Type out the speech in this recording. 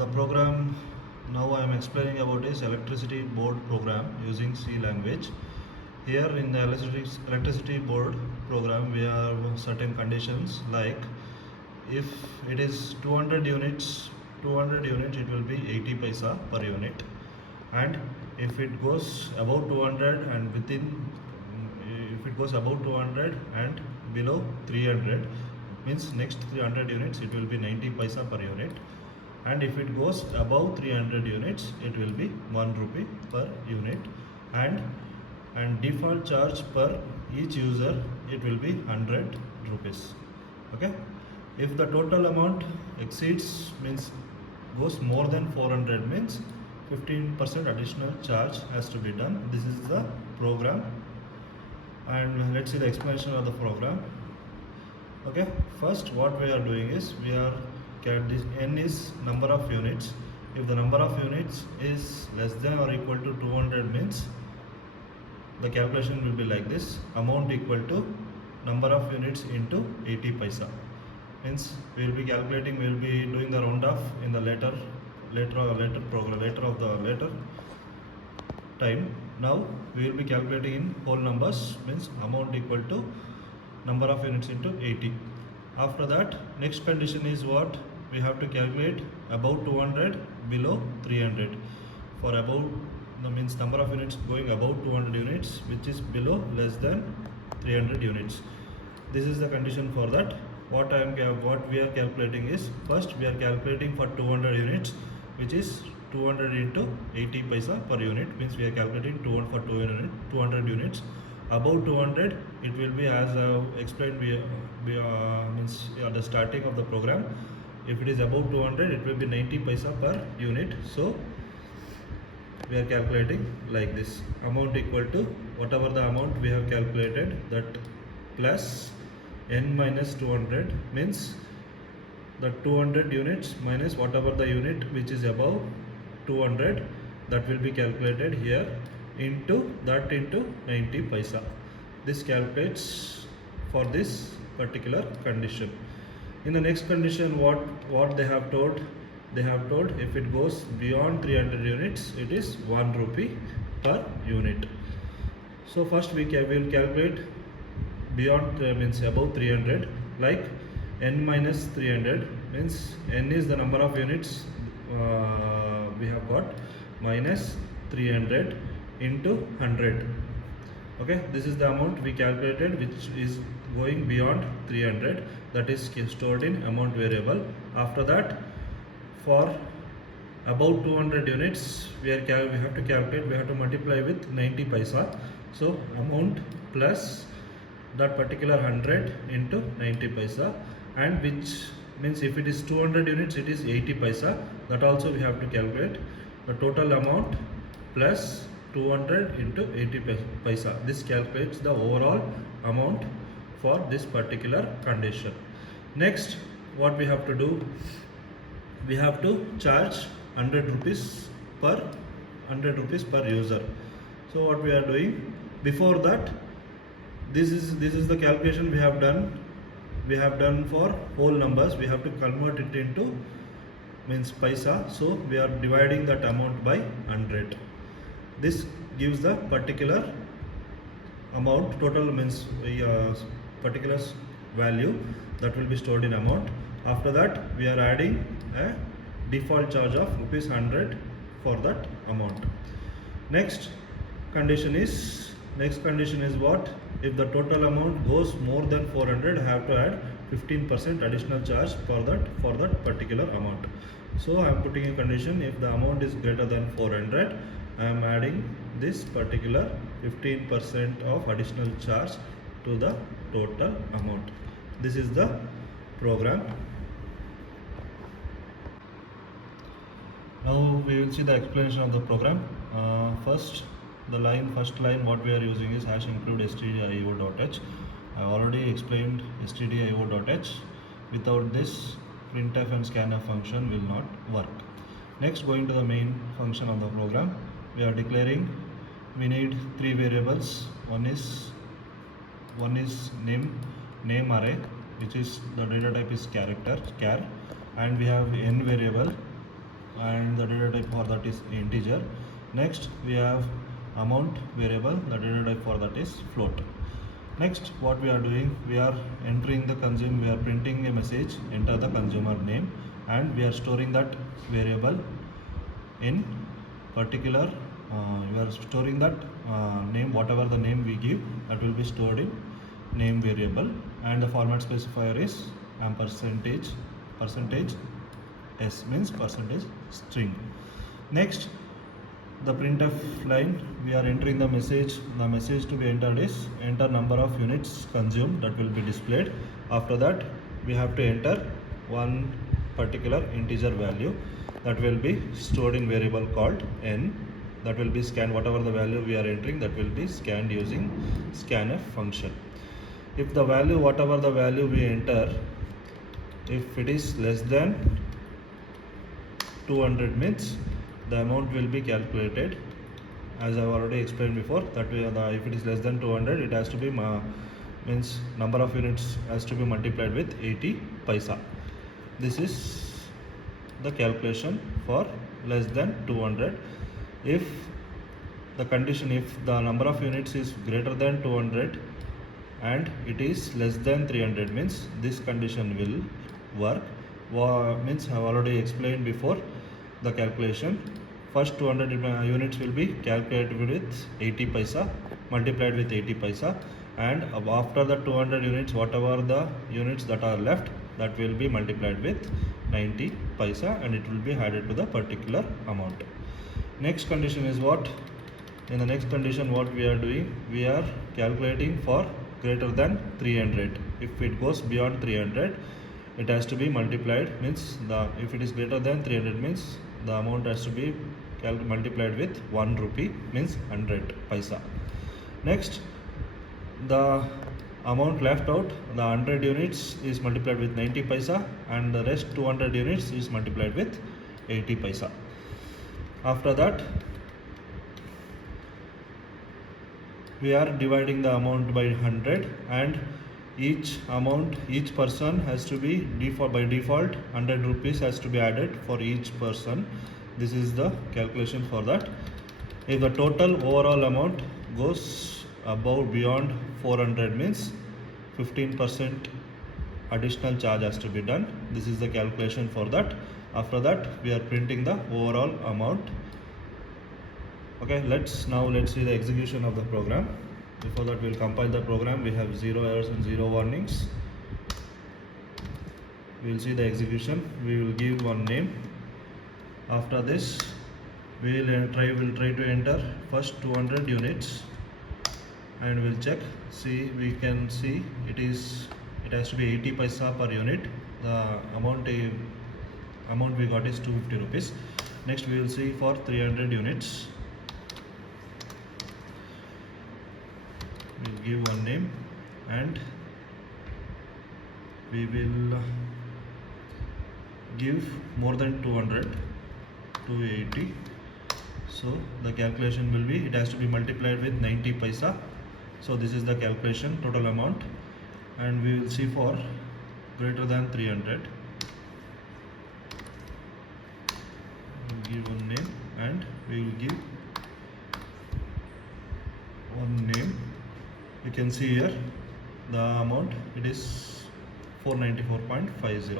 The program now I am explaining about is electricity board program using C language. Here in the electricity board program we have certain conditions, like if it is 200 units it will be 80 paisa per unit, and if it goes above 200 and if it goes above 200 and below 300, means next 300 units it will be 90 paisa per unit, and if it goes above 300 units it will be 1 rupee per unit, and default charge per each user it will be 100 rupees. Okay, if the total amount exceeds, means goes more than 400, means 15% additional charge has to be done. This is the program, and let's see the explanation of the program. Okay, first what we are doing is we are this n is number of units. If the number of units is less than or equal to 200, means the calculation will be like this: amount equal to number of units into 80 paisa. Means we will be calculating, we will be doing the round off in the later time. Now we will be calculating in whole numbers, means amount equal to number of units into 80. After that, next condition is what we have to calculate: above 200, below 300. For above, the means number of units going above 200 units, which is below less than 300 units. This is the condition for that. What we are calculating is, first we are calculating for 200 units, which is 200 into 80 paisa per unit, means we are calculating 200 for 200 units. Above 200 it will be, as I have explained, means at the starting of the program, if it is above 200 it will be 90 paisa per unit. So we are calculating like this: amount equal to whatever the amount we have calculated, that plus n minus 200, means the 200 units minus whatever the unit which is above 200, that will be calculated here, into 90 paisa. This calculates for this particular condition. In the next condition, what they have told, if it goes beyond 300 units it is 1 rupee per unit. So first we will calculate beyond, means above 300, like n minus 300, means n is the number of units we have got, minus 300 into 100. Okay, this is the amount we calculated which is going beyond 300, that is stored in amount variable. After that, for about 200 units we have to calculate, we have to multiply with 90 paisa. So amount plus that particular 100 into 90 paisa, and which means if it is 200 units it is 80 paisa, that also we have to calculate. The total amount plus 200 into 80 paisa. This calculates the overall amount for this particular condition. Next, what we have to do, we have to charge 100 rupees per user. So what we are doing, before that, this is the calculation we have done for whole numbers. We have to convert it into, means paisa, so we are dividing that amount by 100. This gives the particular amount, total, means particular value that will be stored in amount. After that we are adding a default charge of rupees 100 for that amount. Next condition is what, if the total amount goes more than 400, I have to add 15% additional charge for that particular amount. So I am putting a condition: if the amount is greater than 400, I am adding this particular 15% of additional charge to the total amount. This is the program. Now we will see the explanation of the program. First line what we are using is #include stdio.h. I already explained stdio.h. Without this, printf and scanf function will not work. Next, going to the main function of the program, we are declaring, we need three variables. One is name array, which is the data type is character, char, and we have n variable and the data type for that is integer. Next we have amount variable, the data type for that is float. Next what we are doing, we are entering the consumer, we are printing a message, enter the consumer name, and we are storing that variable in particular we are storing that name, whatever the name we give, that will be stored in name variable, and the format specifier is percentage s, means percentage string. Next, the printf line, we are entering the message to be entered is enter number of units consumed, that will be displayed. After that we have to enter one particular integer value that will be stored in variable called n, that will be scanned, whatever the value we are entering, that will be scanned using scanf function. If the value, whatever the value we enter, if it is less than 200, means the amount will be calculated as I have already explained before, that way if it is less than 200, it has to be means number of units has to be multiplied with 80 paisa. This is the calculation for less than 200. If the condition, if the number of units is greater than 200 and it is less than 300, means this condition will work. Means I have already explained before the calculation. First 200 units will be calculated with 80 paisa, multiplied with 80 paisa, and after the 200 units, whatever the units that are left, that will be multiplied with 90 paisa, and it will be added to the particular amount. Next condition is what? In the next condition what we are doing, we are calculating for greater than 300. If it goes beyond 300, it has to be multiplied, means if it is greater than 300, means the amount has to be multiplied with 1 rupee, means 100 paisa. Next, the amount left out, the 100 units is multiplied with 90 paisa, and the rest 200 units is multiplied with 80 paisa. After that, we are dividing the amount by 100, and each person has to be by default 100 rupees has to be added for each person. This is the calculation for that. If the total overall amount goes beyond 400, means 15% additional charge has to be done. This is the calculation for that. After that we are printing the overall amount. Okay, let's see the execution of the program. Before that, we'll compile the program. We have 0 errors and 0 warnings. We will see the execution. We will give one name. After this, we will try to enter first 200 units, and we'll check. See, we can see it has to be 80 paisa per unit. The amount we got is 250 rupees. Next, we will see for 300 units. We'll give one name, and we will give more than 200, 280. So the calculation will be, it has to be multiplied with 90 paisa. So this is the calculation, total amount, and we will see for greater than 300. We'll give one name, and we will give one name. You can see here the amount, it is 494.50.